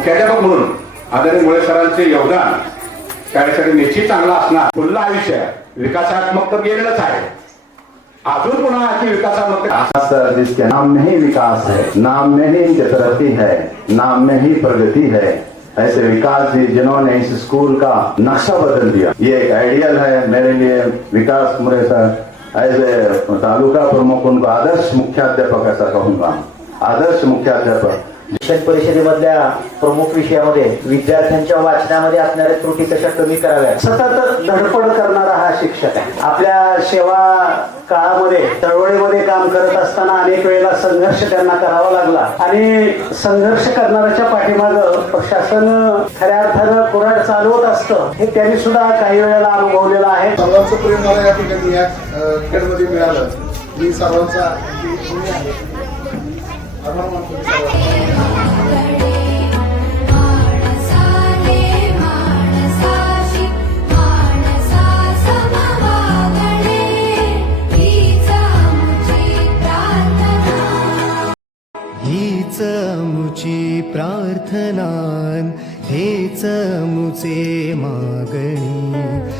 मुख्याध्यापक म्हणून. आदरणीय मुळे सरांचे योगदान त्यासाठी निश्चित चांगलं असणार. खुल्लं आयुष्य विकासात्मक तर गेलेलंच आहे. अजून पुन्हा अति विकासात्मक जिसके नाम में ही विकास है. नाम में ही तरक्की है. नाम में ही प्रगति है. ऐसे विकास जी जिन्होंने इस स्कूल का नक्शा बदल दिया। ये एक आइडियल है मेरे लिए विकास मुरे सर ए तालुका प्रमुख उनको आदर्श मुख्याध्यापक ऐसा कहूँगा। आदर्श मुख्याध्यापक। शिक्षण परिषदेमधल्या प्रमुख विषयामध्ये विद्यार्थ्यांच्या वाचनामध्ये असणाऱ्या त्रुटी कशा कमी कराव्या सतत धडपड करणारा हा शिक्षक आहे. आपल्या सेवा काळामध्ये चळवळीमध्ये काम करत असताना अनेक वेळेला संघर्ष त्यांना करावा लागला. आणि संघर्ष करणाऱ्याच्या पाठीमाग प्रशासन खऱ्या अर्थानं कुऱ्हाड चालवत असतं हे त्यांनी सुद्धा काही वेळेला अनुभवलेलं आहे. सर्वांचं प्रेम मला या ठिकाणी या खेळमध्ये मिळालं. मी सर्वांचा मुची प्रार्थनान हेच मुचे मागणी.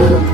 Thank you.